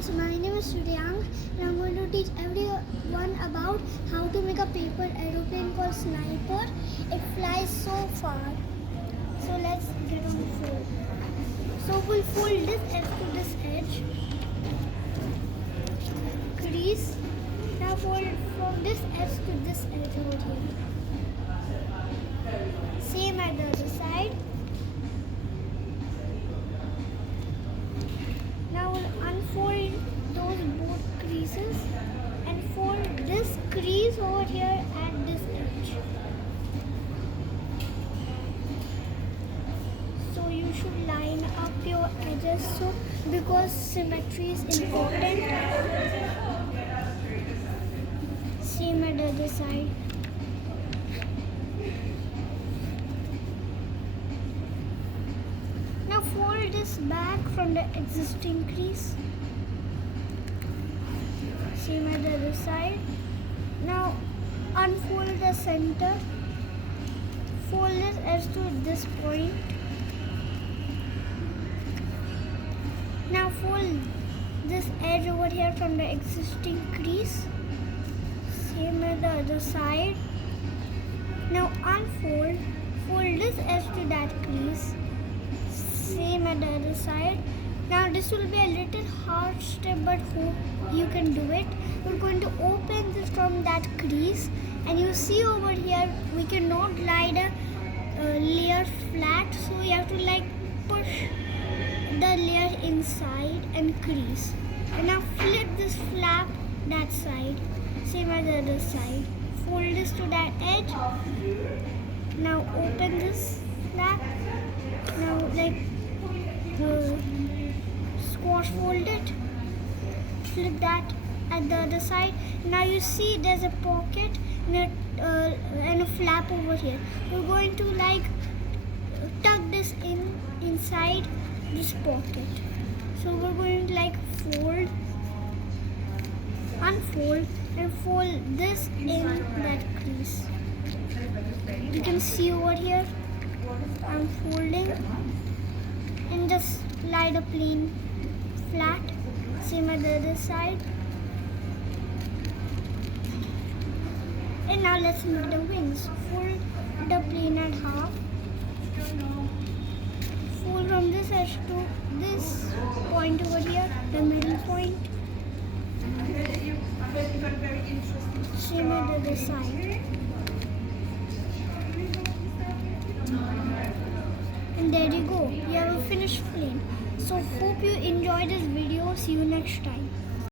friends, my name is Suryang and I'm going to teach everyone about how to make a paper aeroplane called Sniper. It flies so far. So let's get on the fold. So we'll fold this edge to this edge. Crease. Now fold from this edge to this edge over here. Same at the other side. Now we'll unfold those both creases and fold this crease over here at this edge. So you should line up your edges because symmetry is important. Same at the other side. Now fold this back from the existing crease. Same at the other side. Now unfold the center. Fold this edge to this point. Now fold this edge over here from the existing crease. Same at the other side. Now unfold. Fold this edge to that crease. Same at the other side. Now this will be a little hard step, but hope you can do it. We're going to open this from that crease, and you see over here we cannot lie the layer flat, so we have to push the layer inside and crease. And now flip this flap that side. Same as the other side. Fold this to that edge. Now open this flap. Now squash fold it. Flip that at the other side. Now you see there's a pocket and a flap over here. We're going to tuck this inside this pocket. So we're going to fold, unfold, and fold this in that crease. You can see over here I'm folding and just lie the plane flat. Same at the other side. And now let's make the wings. Fold the plane at half. Fold from this edge to this point over here, the middle point. Same at the other side. And there you go. You have a finished plane. So hope you enjoyed this video. See you next time.